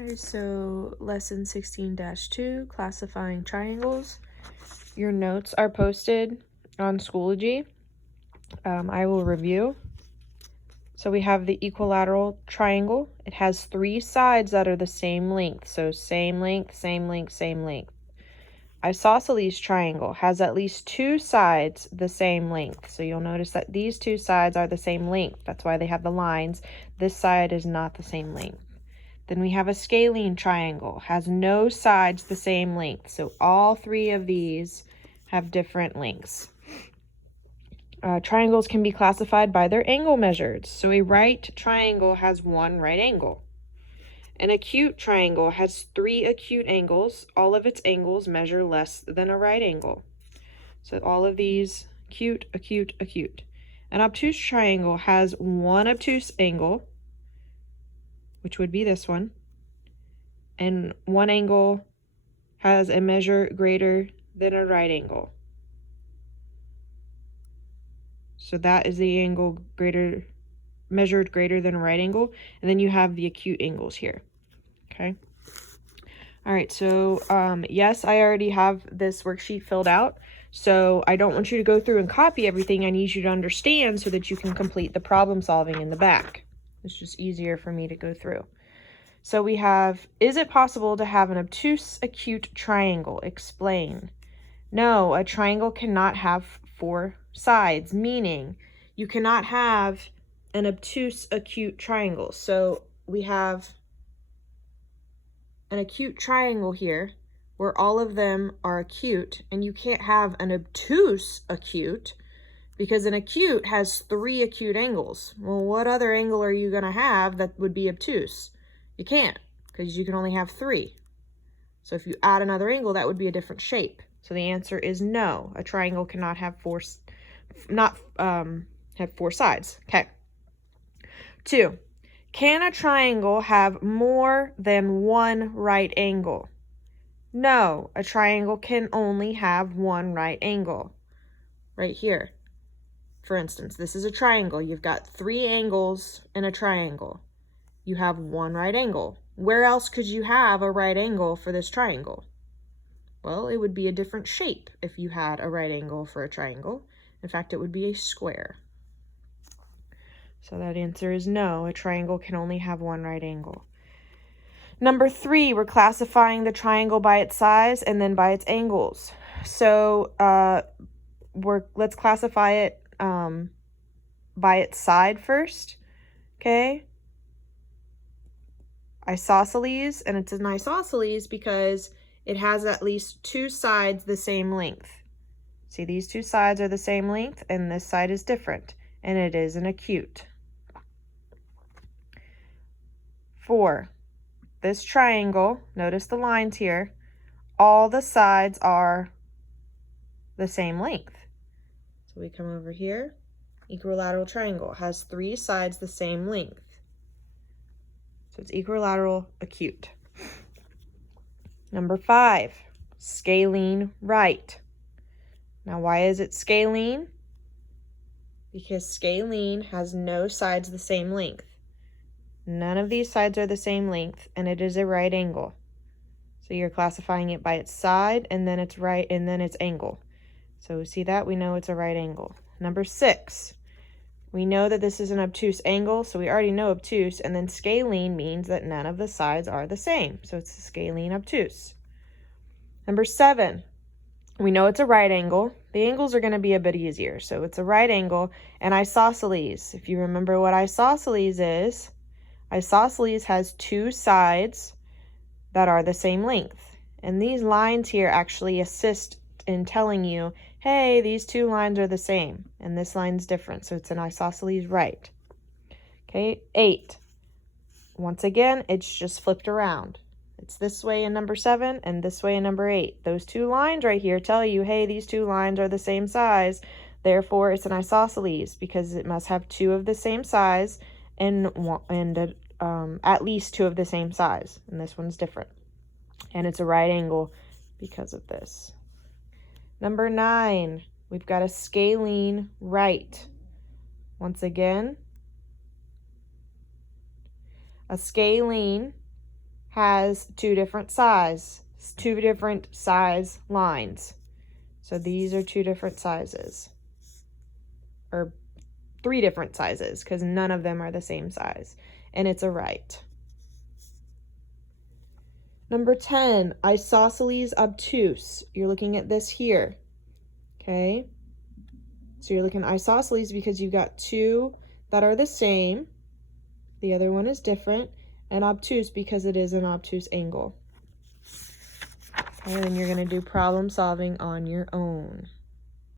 Okay, so lesson 16-2, classifying triangles. Your notes are posted on Schoology. I will review. So we have the equilateral triangle. It has 3 sides that are the same length. So same length, same length, same length. Isosceles triangle has at least 2 sides the same length. So you'll notice that these 2 sides are the same length. That's why they have the lines. This side is not the same length. Then we have a scalene triangle, has no sides the same length. So all 3 of these have different lengths. Triangles can be classified by their angle measured. So a right triangle has 1 right angle. An acute triangle has 3 acute angles. All of its angles measure less than a right angle. So all of these, acute, acute, acute. An obtuse triangle has 1 obtuse angle, which would be this one. And 1 angle has a measure greater than a right angle. So that is the angle measured greater than a right angle. And then you have the acute angles here. Okay. All right. So yes, I already have this worksheet filled out. So I don't want you to go through and copy everything. I need you to understand so that you can complete the problem solving in the back. It's just easier for me to go through. So we have, is it possible to have an obtuse acute triangle? Explain. No, a triangle cannot have 4 sides, meaning you cannot have an obtuse acute triangle. So we have an acute triangle here where all of them are acute, and you can't have an obtuse acute because an acute has 3 acute angles. Well, what other angle are you going to have that would be obtuse? You can't, because you can only have 3. So if you add another angle, that would be a different shape. So the answer is no. A triangle cannot have 4 sides. Okay. 2. Can a triangle have more than 1 right angle? No, a triangle can only have 1 right angle. Right here. For instance, this is a triangle. You've got 3 angles in a triangle. You have 1 right angle. Where else could you have a right angle for this triangle? Well, it would be a different shape if you had a right angle for a triangle. In fact, it would be a square. So that answer is no, a triangle can only have 1 right angle. Number 3, we're classifying the triangle by its size and then by its angles. So let's classify it by its side first. Okay. Isosceles, and it's an isosceles because it has at least 2 sides the same length. See, these 2 sides are the same length, and this side is different, and it is an acute. 4, this triangle, notice the lines here, all the sides are the same length. So we come over here, equilateral triangle has 3 sides the same length. So it's equilateral acute. Number 5, scalene right. Now, why is it scalene? Because scalene has no sides the same length. None of these sides are the same length, and it is a right angle. So you're classifying it by its side, and then its right, and then its angle. So see that? We know it's a right angle. Number 6, we know that this is an obtuse angle, so we already know obtuse, and then scalene means that none of the sides are the same. So it's a scalene obtuse. Number 7, we know it's a right angle. The angles are going to be a bit easier. So it's a right angle, and isosceles. If you remember what isosceles is, isosceles has 2 sides that are the same length. And these lines here actually assist in telling you, hey, these 2 lines are the same, and this line's different, so it's an isosceles right. Okay, 8. Once again, it's just flipped around. It's this way in number 7 and this way in number 8. Those 2 lines right here tell you, hey, these 2 lines are the same size, therefore it's an isosceles because it must have 2 of the same size and at least 2 of the same size, and this one's different. And it's a right angle because of this. Number 9, we've got a scalene right. Once again, a scalene has two different size lines. So these are two different sizes, or three different sizes, because none of them are the same size, and it's a right. Number 10, isosceles obtuse. You're looking at this here, okay? So you're looking at isosceles because you've got two that are the same, the other one is different, and obtuse because it is an obtuse angle. Okay, then you're going to do problem solving on your own.